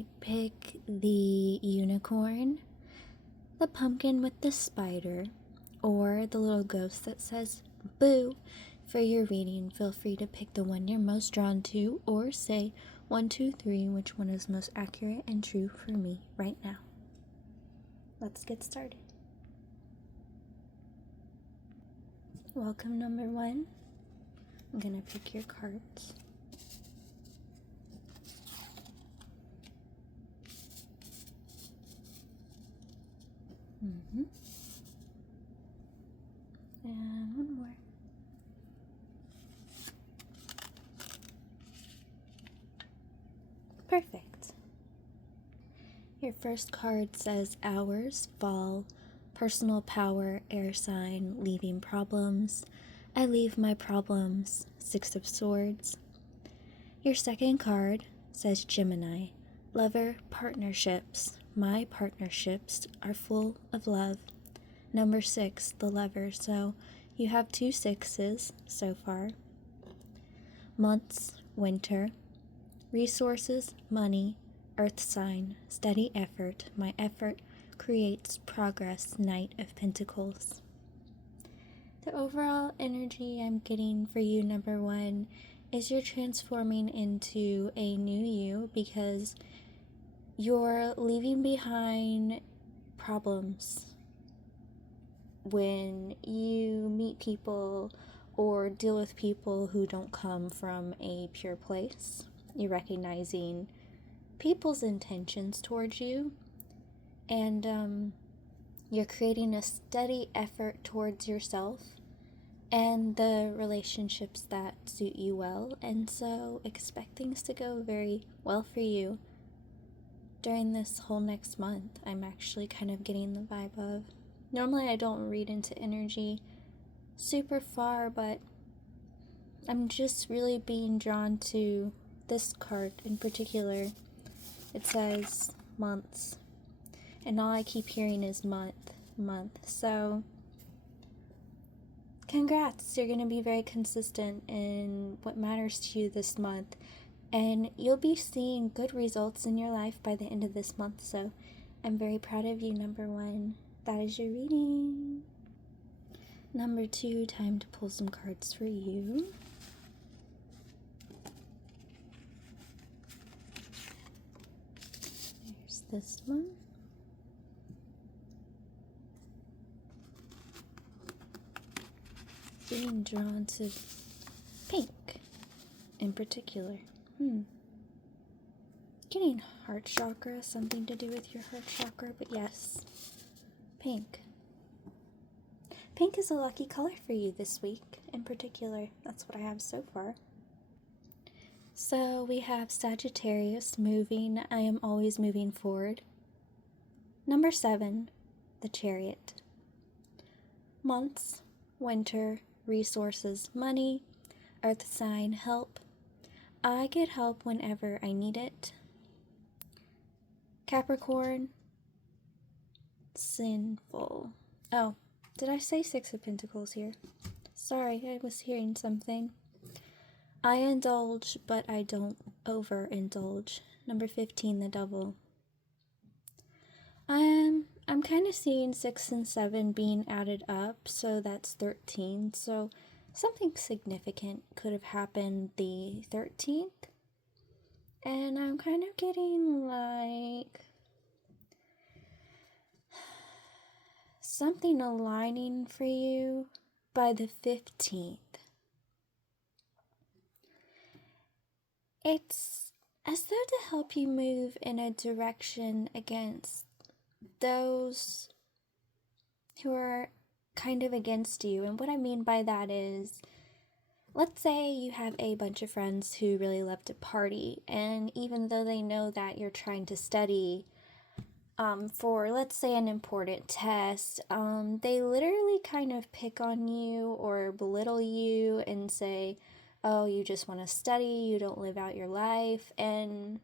might pick the unicorn, the pumpkin with the spider, or the little ghost that says boo. For your reading, feel free to pick the one you're most drawn to, or say 1, 2, 3, which one is most accurate and true for me right now. Let's get started. Welcome, number 1. I'm gonna pick your cards. And one more. Perfect. Your first card says hours, fall, personal power, air sign, leaving problems. I leave my problems, 6 of swords. Your second card says Gemini, lover, partnerships. My partnerships are full of love. Number 6, the lover. So you have 2 6s so far. Months, winter. Resources, money, earth sign, steady effort. My effort creates progress, Knight of Pentacles. The overall energy I'm getting for you, number 1, is you're transforming into a new you because you're leaving behind problems. When you meet people or deal with people who don't come from a pure place, you're recognizing people's intentions towards you, and you're creating a steady effort towards yourself and the relationships that suit you well, and so expect things to go very well for you during this whole next month. I'm actually kind of getting the vibe of, normally I don't read into energy super far, but I'm just really being drawn to this card in particular. It says months, and all I keep hearing is month. So congrats, you're going to be very consistent in what matters to you this month, and you'll be seeing good results in your life by the end of this month. So I'm very proud of you, number 1. That is your reading. Number 2, time to pull some cards for you. There's this one. Being drawn to pink in particular. Getting heart chakra, something to do with your heart chakra, but yes, pink. Pink is a lucky color for you this week in particular. That's what I have so far. So we have Sagittarius, moving. I am always moving forward. Number 7, the Chariot. Months, winter, resources, money, earth sign, help. I get help whenever I need it. Capricorn, sinful. Oh, did I say 6 of Pentacles here? Sorry, I was hearing something. I indulge, but I don't overindulge. Number 15, the Devil. I'm kind of seeing 6 and 7 being added up, so that's 13. So something significant could have happened the 13th. And I'm kind of getting like something aligning for you by the 15th. It's as though to help you move in a direction against those who are kind of against you. And what I mean by that is, let's say you have a bunch of friends who really love to party, and even though they know that you're trying to study for, let's say, an important test, they literally kind of pick on you or belittle you and say, oh, you just want to study, you don't live out your life. And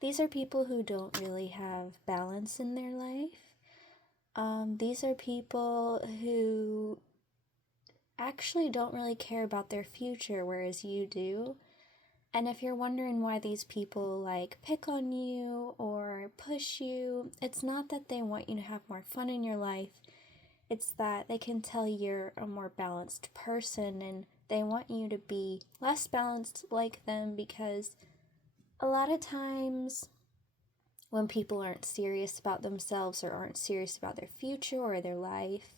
these are people who don't really have balance in their life. These are people who actually don't really care about their future, whereas you do. And if you're wondering why these people like pick on you or push you, it's not that they want you to have more fun in your life. It's that they can tell you're a more balanced person and they want you to be less balanced like them, because a lot of times when people aren't serious about themselves or aren't serious about their future or their life,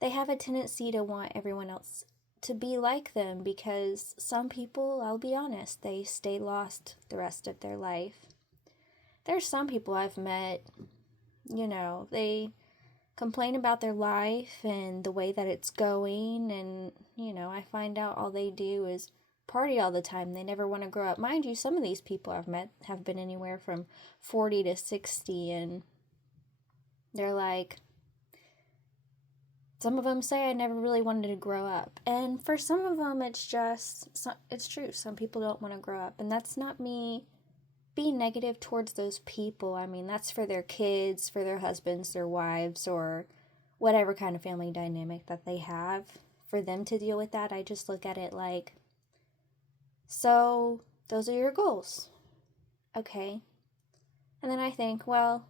they have a tendency to want everyone else to be like them, because some people, I'll be honest, they stay lost the rest of their life. There's some people I've met, they complain about their life and the way that it's going, and, I find out all they do is party all the time. They never want to grow up. Mind you, some of these people I've met have been anywhere from 40 to 60, and they're like, some of them say I never really wanted to grow up. And for some of them, it's true. Some people don't want to grow up. And that's not me being negative towards those people. I mean, that's for their kids, for their husbands, their wives, or whatever kind of family dynamic that they have. For them to deal with that, I just look at it like, so those are your goals. Okay. And then I think, well,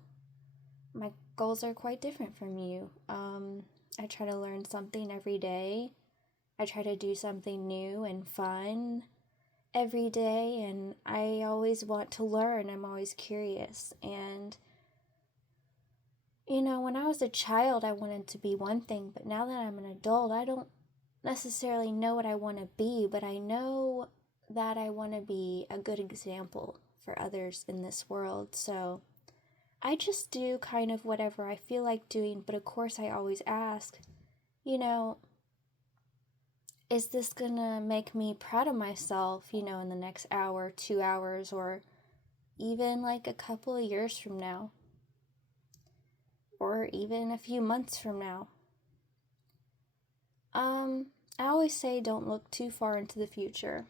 my goals are quite different from you. I try to learn something every day. I try to do something new and fun every day, and I always want to learn. I'm always curious. And, when I was a child, I wanted to be one thing, but now that I'm an adult, I don't necessarily know what I want to be, but I know that I want to be a good example for others in this world. So I just do kind of whatever I feel like doing, but of course I always ask, is this gonna make me proud of myself, in the next hour, 2 hours, or even like a couple of years from now, or even a few months from now? I always say don't look too far into the future,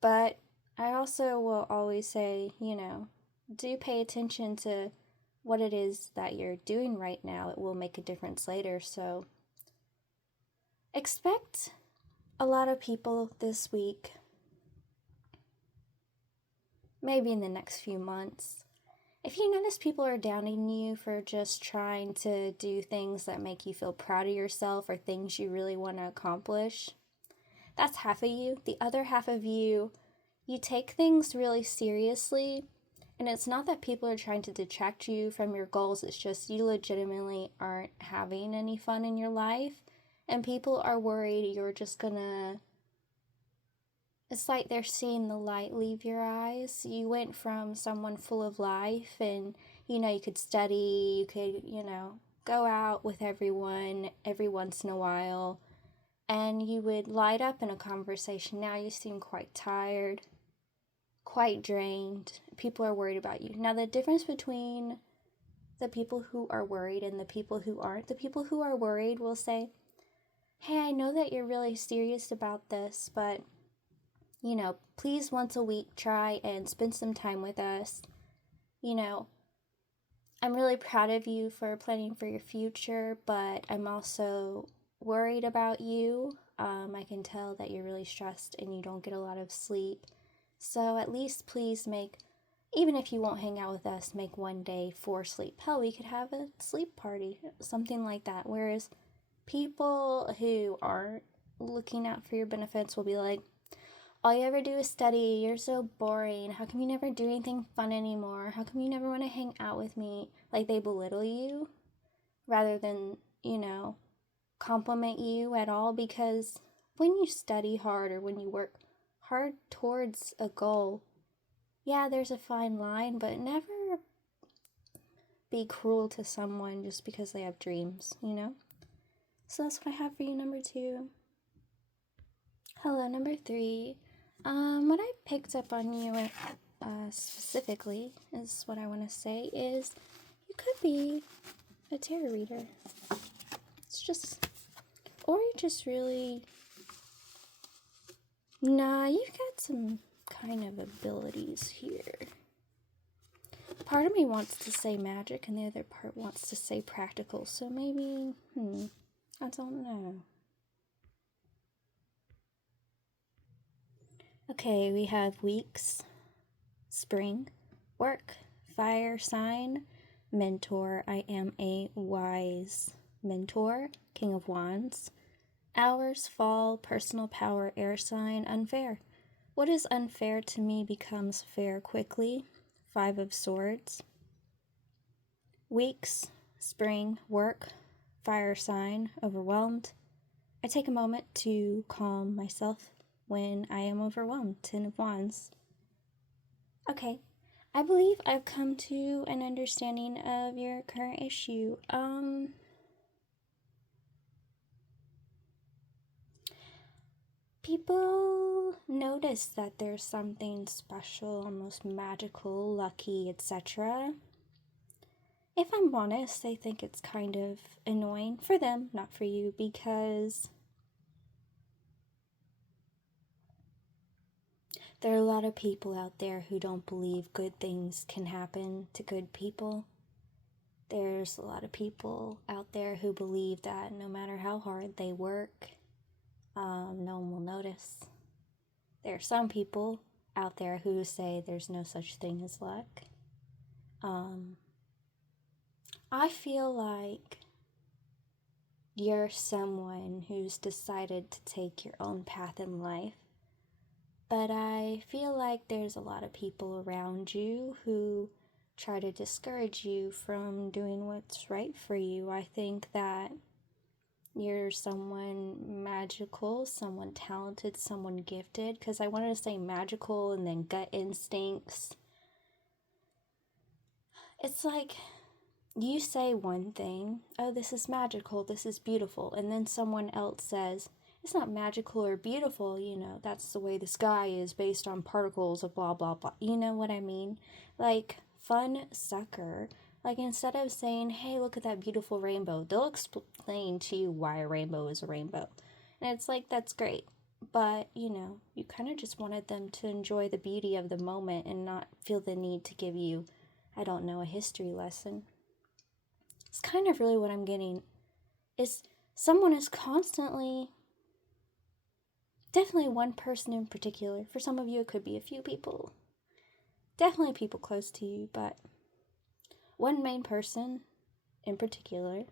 but I also will always say, do pay attention to what it is that you're doing right now. It will make a difference later. So expect a lot of people this week, maybe in the next few months. If you notice people are downing you for just trying to do things that make you feel proud of yourself or things you really want to accomplish, that's half of you. The other half of you take things really seriously. And it's not that people are trying to detract you from your goals. It's just you legitimately aren't having any fun in your life. And people are worried you're just gonna... It's like they're seeing the light leave your eyes. You went from someone full of life and, you could study, you could, go out with everyone every once in a while. And you would light up in a conversation. Now you seem quite tired, quite drained. People are worried about you. Now, the difference between the people who are worried and the people who aren't, the people who are worried will say, hey, I know that you're really serious about this, but, please once a week try and spend some time with us. I'm really proud of you for planning for your future, but I'm also worried about you. I can tell that you're really stressed and you don't get a lot of sleep. So at least please even if you won't hang out with us, make one day for sleep. Hell, we could have a sleep party, something like that. Whereas people who aren't looking out for your benefits will be like, all you ever do is study, you're so boring, how come you never do anything fun anymore, how come you never want to hang out with me? Like, they belittle you rather than, compliment you at all, because when you study hard or when you work hard towards a goal, yeah, there's a fine line, but never be cruel to someone just because they have dreams, So that's what I have for you, number 2. Hello, number 3. What I picked up on you specifically is what I want to say is you could be a tarot reader. Or you just really... Nah, you've got some kind of abilities here. Part of me wants to say magic and the other part wants to say practical, so maybe, I don't know. Okay, we have weeks, spring, work, fire sign, mentor. I am a wise mentor, King of Wands. Hours, fall, personal power, air sign, unfair. What is unfair to me becomes fair quickly. Five of Swords. Weeks, spring, work, fire sign, overwhelmed. I take a moment to calm myself when I am overwhelmed. Ten of Wands. Okay, I believe I've come to an understanding of your current issue. People notice that there's something special, almost magical, lucky, etc. If I'm honest, I think it's kind of annoying for them, not for you, because there are a lot of people out there who don't believe good things can happen to good people. There's a lot of people out there who believe that no matter how hard they work, no one will notice. There are some people out there who say there's no such thing as luck. I feel like you're someone who's decided to take your own path in life, but I feel like there's a lot of people around you who try to discourage you from doing what's right for you. I think that you're someone magical, someone talented, someone gifted, because I wanted to say magical and then gut instincts. It's like you say one thing, oh, this is magical, this is beautiful, and then someone else says, it's not magical or beautiful, that's the way the sky is based on particles of blah, blah, blah. You know what I mean? Like, fun sucker. Like, instead of saying, hey, look at that beautiful rainbow, they'll explain to you why a rainbow is a rainbow. And it's like, that's great. But, you kind of just wanted them to enjoy the beauty of the moment and not feel the need to give you, I don't know, a history lesson. It's kind of really what I'm getting. Is someone is constantly, definitely one person in particular. For some of you, it could be a few people. Definitely people close to you, but one main person in particular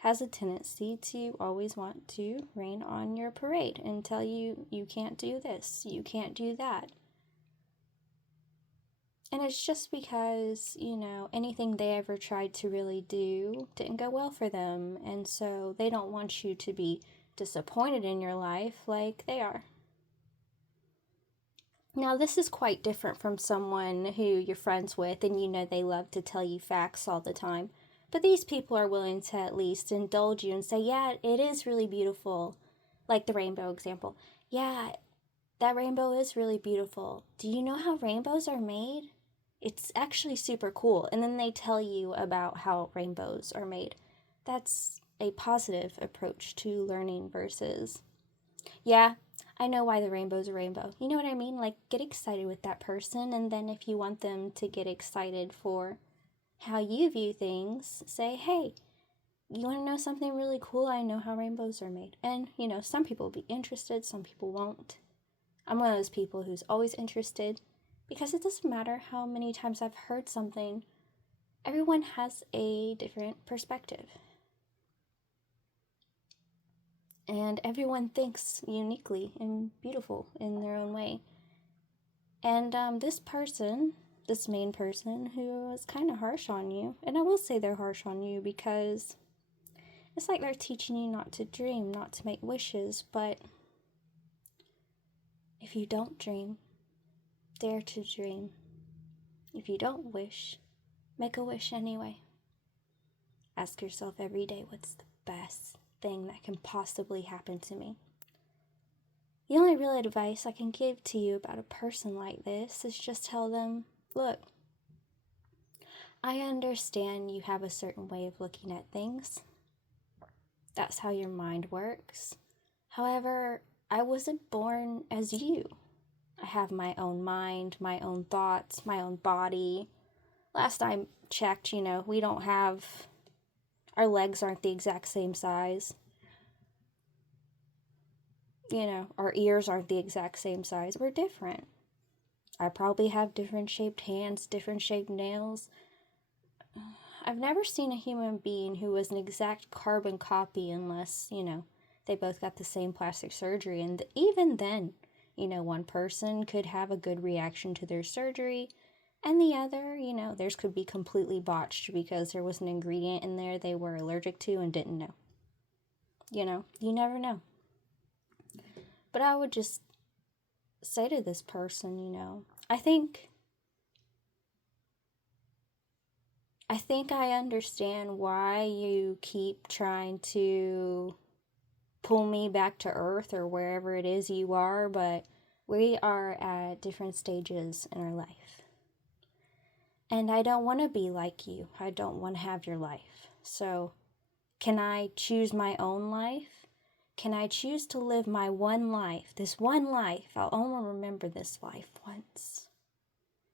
has a tendency to always want to rain on your parade and tell you, you can't do this, you can't do that. And it's just because, anything they ever tried to really do didn't go well for them. And so they don't want you to be disappointed in your life like they are. Now, this is quite different from someone who you're friends with and they love to tell you facts all the time. But these people are willing to at least indulge you and say, yeah, it is really beautiful. Like the rainbow example. Yeah, that rainbow is really beautiful. Do you know how rainbows are made? It's actually super cool. And then they tell you about how rainbows are made. That's a positive approach to learning versus, yeah, I know why the rainbow's a rainbow. You know what I mean? Like, get excited with that person. And then if you want them to get excited for how you view things, say, hey, you want to know something really cool? I know how rainbows are made. And, some people will be interested, some people won't. I'm one of those people who's always interested because it doesn't matter how many times I've heard something, everyone has a different perspective. And everyone thinks uniquely and beautiful in their own way. And this main person who is kind of harsh on you, and I will say they're harsh on you because it's like they're teaching you not to dream, not to make wishes, but if you don't dream, dare to dream. If you don't wish, make a wish anyway. Ask yourself every day, what's the best thing that can possibly happen to me? The only real advice I can give to you about a person like this is just tell them, look, I understand you have a certain way of looking at things. That's how your mind works. However, I wasn't born as you. I have my own mind, my own thoughts, my own body. Last I checked, we don't have, our legs aren't the exact same size. our ears aren't the exact same size. We're different. I probably have different shaped hands, different shaped nails. I've never seen a human being who was an exact carbon copy unless, they both got the same plastic surgery. And even then, one person could have a good reaction to their surgery, and the other, theirs could be completely botched because there was an ingredient in there they were allergic to and didn't know. You never know. But I would just say to this person, I think I understand why you keep trying to pull me back to earth or wherever it is you are, but we are at different stages in our life. And I don't want to be like you. I don't want to have your life. So, can I choose my own life? Can I choose to live my one life? This one life. I'll only remember this life once.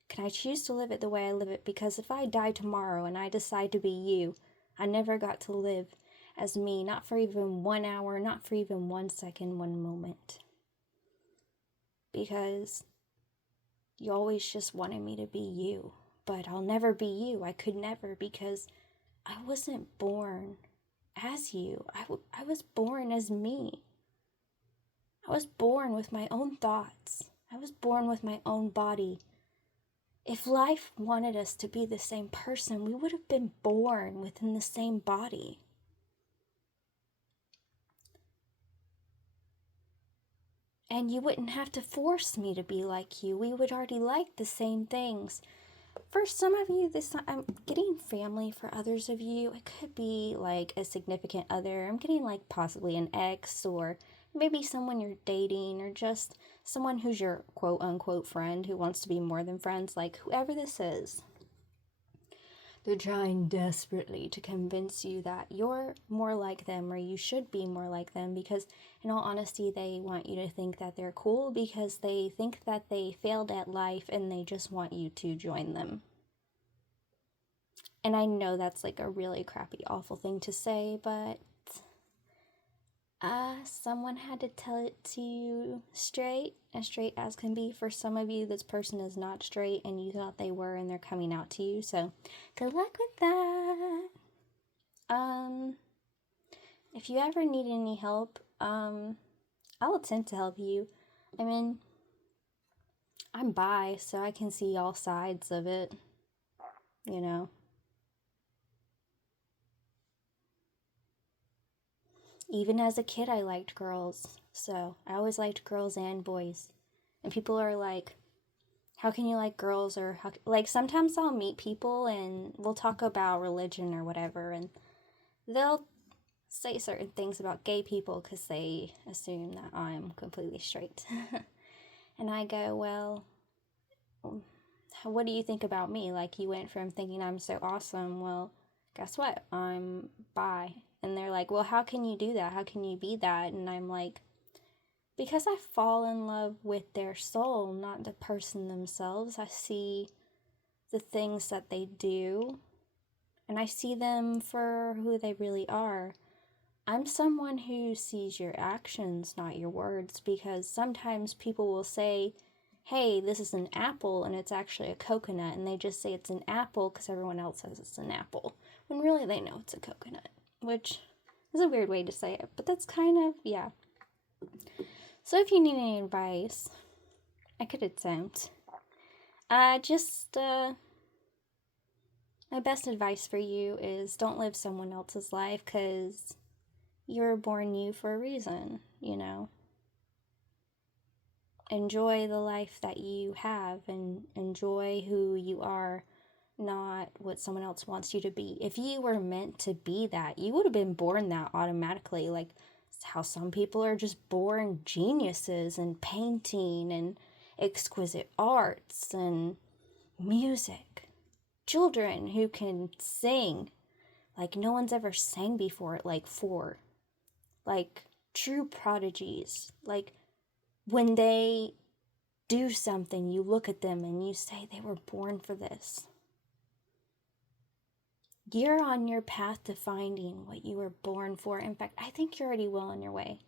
Can I choose to live it the way I live it? Because if I die tomorrow and I decide to be you, I never got to live as me, not for even 1 hour, not for even 1 second, 1 moment. Because you always just wanted me to be you. But I'll never be you. I could never, because I wasn't born as you. I was born as me. I was born with my own thoughts. I was born with my own body. If life wanted us to be the same person, we would have been born within the same body. And you wouldn't have to force me to be like you. We would already like the same things. For some of you, I'm getting family. For others of you, it could be like a significant other. I'm getting like possibly an ex, or maybe someone you're dating, or just someone who's your quote-unquote friend who wants to be more than friends, like whoever this is. They're trying desperately to convince you that you're more like them, or you should be more like them, because in all honesty, they want you to think that they're cool because they think that they failed at life and they just want you to join them. And I know that's like a really crappy, awful thing to say, but someone had to tell it to you straight, as straight as can be. For some of you, this person is not straight and you thought they were, and they're coming out to you, so good luck with that. If you ever need any help, I'll attempt to help you. I mean, I'm bi, so I can see all sides of it, Even as a kid, I liked girls, so I always liked girls and boys. And people are like, how can you like girls? Or sometimes I'll meet people and we'll talk about religion or whatever, and they'll say certain things about gay people because they assume that I'm completely straight. And I go, well, what do you think about me? Like, you went from thinking I'm so awesome, well, guess what? I'm bi. And they're like, well, how can you do that? How can you be that? And I'm like, because I fall in love with their soul, not the person themselves. I see the things that they do, and I see them for who they really are. I'm someone who sees your actions, not your words, because sometimes people will say, hey, this is an apple, and it's actually a coconut, and they just say it's an apple because everyone else says it's an apple, when really they know it's a coconut, which is a weird way to say it, but that's kind of, yeah. So if you need any advice, I could attempt. My best advice for you is don't live someone else's life, because you're born you for a reason, Enjoy the life that you have, and enjoy who you are, not what someone else wants you to be. If you were meant to be that, you would have been born that automatically. Like how some people are just born geniuses in painting and exquisite arts and music. Children who can sing like no one's ever sang before at like 4. Like true prodigies. Like when they do something, you look at them and you say they were born for this. You're on your path to finding what you were born for. In fact, I think you're already well on your way.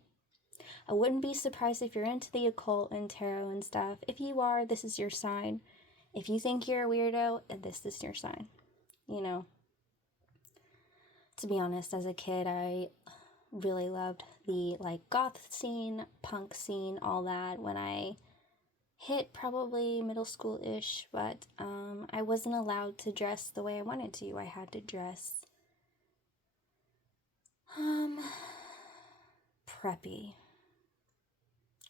I wouldn't be surprised if you're into the occult and tarot and stuff. If you are, this is your sign. If you think you're a weirdo, this is your sign. You know, to be honest, as a kid, I really loved the like goth scene, punk scene, all that when I hit probably middle school-ish, but I wasn't allowed to dress the way I wanted to. I had to dress preppy.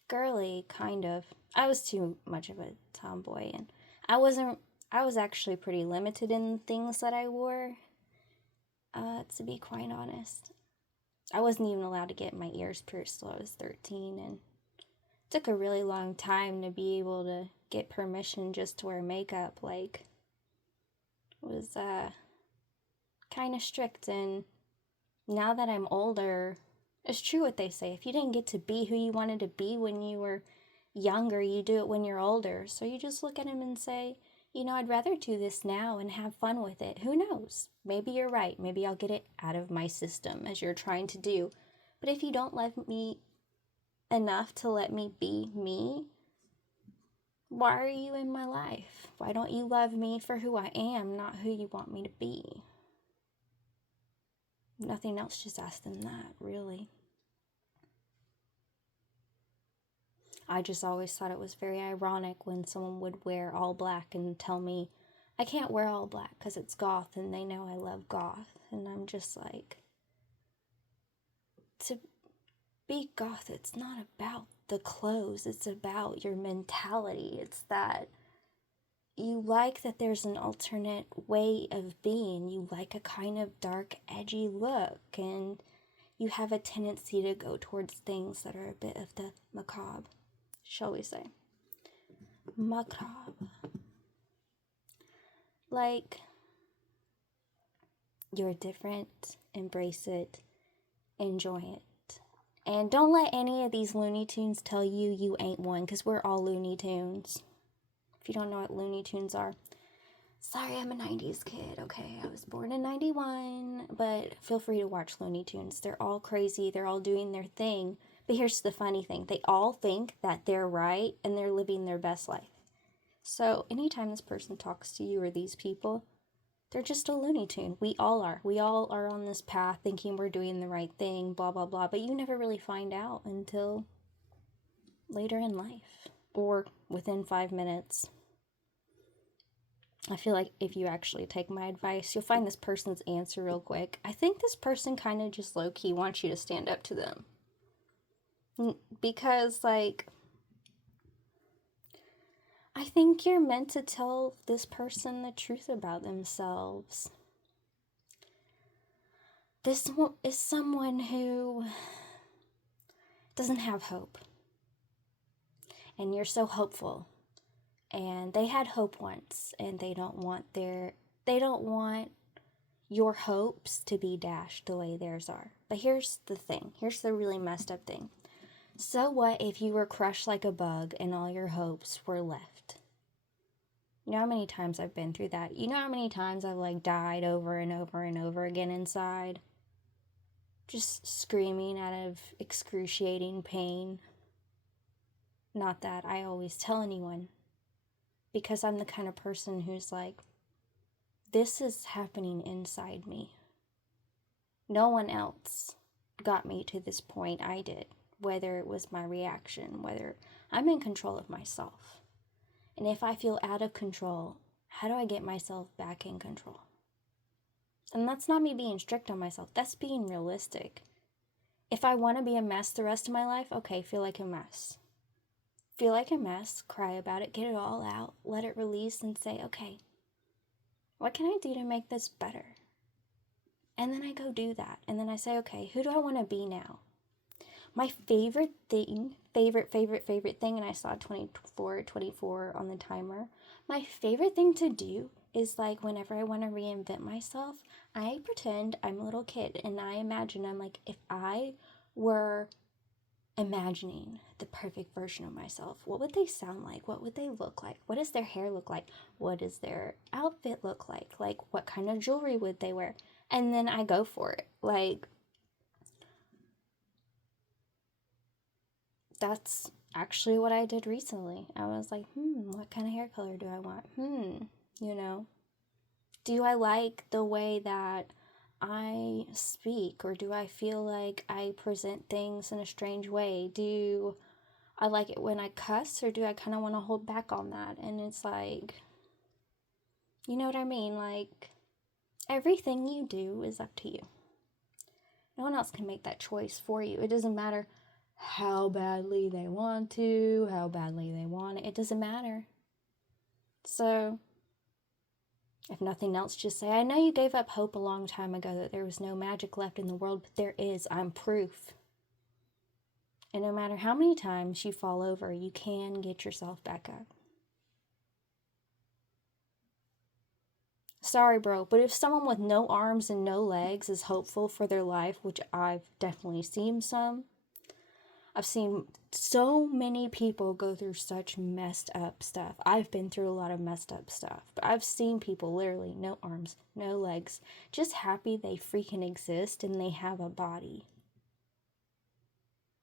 Girly, kind of. I was too much of a tomboy, and I was actually pretty limited in the things that I wore, to be quite honest. I wasn't even allowed to get my ears pierced till I was 13, and it took a really long time to be able to get permission just to wear makeup. Like, it was kind of strict, and now that I'm older, it's true what they say. If you didn't get to be who you wanted to be when you were younger, you do it when you're older. So you just look at him and say, you know, I'd rather do this now and have fun with it. Who knows? Maybe you're right. Maybe I'll get it out of my system as you're trying to do. But if you don't love me enough to let me be me, why are you in my life? Why don't you love me for who I am, not who you want me to be? Nothing else just ask them that, really. I just always thought it was very ironic when someone would wear all black and tell me, I can't wear all black because it's goth, and they know I love goth. And I'm just like, to be goth, it's not about the clothes, it's about your mentality. It's that you like that there's an alternate way of being. You like a kind of dark, edgy look, and you have a tendency to go towards things that are a bit of the macabre, shall we say. Macabre. Like, you're different, embrace it, enjoy it. And don't let any of these Looney Tunes tell you you ain't one, because we're all Looney Tunes. If you don't know what Looney Tunes are, sorry, I'm a 90s kid, okay? I was born in 91, but feel free to watch Looney Tunes. They're all crazy, they're all doing their thing. But here's the funny thing, they all think that they're right and they're living their best life. So anytime this person talks to you or these people, they're just a Looney Tune. We all are. We all are on this path thinking we're doing the right thing, blah, blah, blah. But you never really find out until later in life or within 5 minutes. I feel like if you actually take my advice, you'll find this person's answer real quick. I think this person kind of just low-key wants you to stand up to them. Because, like, I think you're meant to tell this person the truth about themselves. This is someone who doesn't have hope. And you're so hopeful. And they had hope once, and they don't want your hopes to be dashed the way theirs are. But here's the thing. Here's the really messed up thing. So what if you were crushed like a bug and all your hopes were left? You know how many times I've been through that? You know how many times I've like died over and over and over again inside? Just screaming out of excruciating pain. Not that I always tell anyone. Because I'm the kind of person who's like, this is happening inside me. No one else got me to this point. I did. Whether it was my reaction, whether I'm in control of myself. And if I feel out of control, how do I get myself back in control? And that's not me being strict on myself. That's being realistic. If I want to be a mess the rest of my life, okay, feel like a mess. Feel like a mess, cry about it, get it all out, let it release and say, okay, what can I do to make this better? And then I go do that. And then I say, okay, who do I want to be now? My favorite thing, favorite thing, and I saw 24 on the timer. My favorite thing to do is like whenever I want to reinvent myself, I pretend I'm a little kid and I imagine I'm like, if I were imagining the perfect version of myself, what would they sound like? What would they look like? What does their hair look like? What does their outfit look like? Like, what kind of jewelry would they wear? And then I go for it. Like, that's actually what I did recently. I was like, what kind of hair color do I want? You know, do I like the way that I speak, or do I feel like I present things in a strange way? Do I like it when I cuss, or do I kind of want to hold back on that? And it's like, you know what I mean? Like, everything you do is up to you. No one else can make that choice for you. It doesn't matter how badly they want to, how badly they want it. It doesn't matter. So, if nothing else, just say, I know you gave up hope a long time ago that there was no magic left in the world, but there is. I'm proof. And no matter how many times you fall over, you can get yourself back up. Sorry, bro, but if someone with no arms and no legs is hopeful for their life, which I've definitely seen some, I've seen so many people go through such messed up stuff. I've been through a lot of messed up stuff, but I've seen people literally no arms, no legs, just happy they freaking exist and they have a body.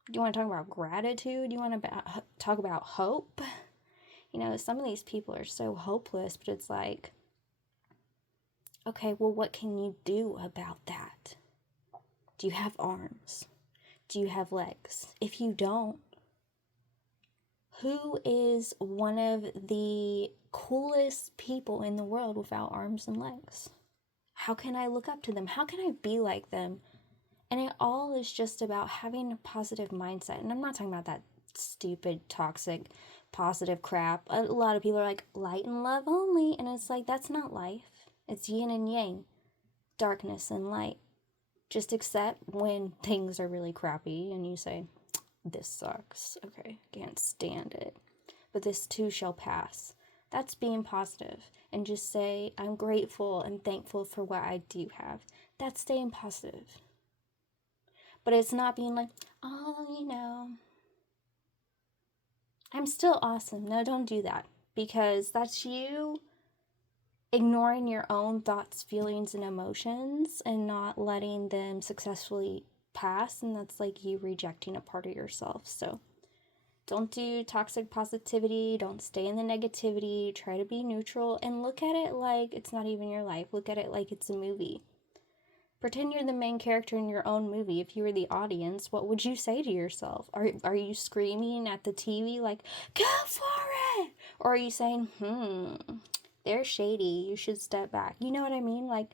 Do you want to talk about gratitude? Do you want to talk about hope? You know, some of these people are so hopeless, but it's like, okay, well, what can you do about that? Do you have arms? Do you have legs? If you don't, who is one of the coolest people in the world without arms and legs? How can I look up to them? How can I be like them? And it all is just about having a positive mindset. And I'm not talking about that stupid, toxic, positive crap. A lot of people are like, light and love only. And it's like, that's not life. It's yin and yang, darkness and light. Just accept when things are really crappy and you say, this sucks. Okay, can't stand it. But this too shall pass. That's being positive. And just say, I'm grateful and thankful for what I do have. That's staying positive. But it's not being like, oh, you know, I'm still awesome. No, don't do that. Because that's you ignoring your own thoughts, feelings, and emotions and not letting them successfully pass. And that's like you rejecting a part of yourself. So don't do toxic positivity. Don't stay in the negativity. Try to be neutral and look at it like it's not even your life. Look at it like it's a movie. Pretend you're the main character in your own movie. If you were the audience, what would you say to yourself? Are you screaming at the TV like, go for it? Or are you saying, they're shady, you should step back? You know what I mean? Like,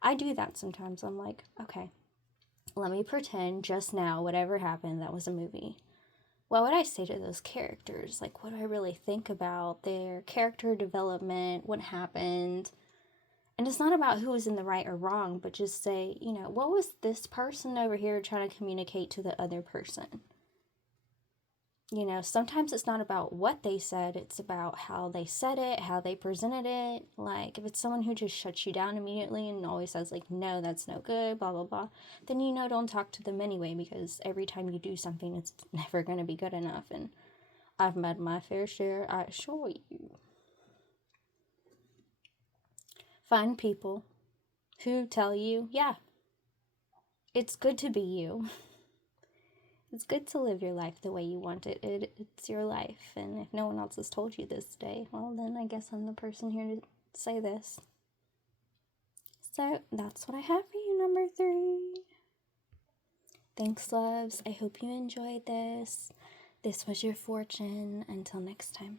I do that sometimes. I'm like, okay, let me pretend just now whatever happened, that was a movie. What would I say to those characters? Like, what do I really think about their character development, what happened? And it's not about who was in the right or wrong, but just say, you know, what was this person over here trying to communicate to the other person? You know, sometimes it's not about what they said, it's about how they said it, how they presented it. Like, if it's someone who just shuts you down immediately and always says, like, no, that's no good, blah, blah, blah, then, you know, don't talk to them anyway, because every time you do something, it's never going to be good enough. And I've met my fair share, I assure you. Find people who tell you, yeah, it's good to be you. It's good to live your life the way you want it. It's your life. And if no one else has told you this today, well, then I guess I'm the person here to say this. So that's what I have for you, number 3. Thanks, loves. I hope you enjoyed this. This was your fortune. Until next time.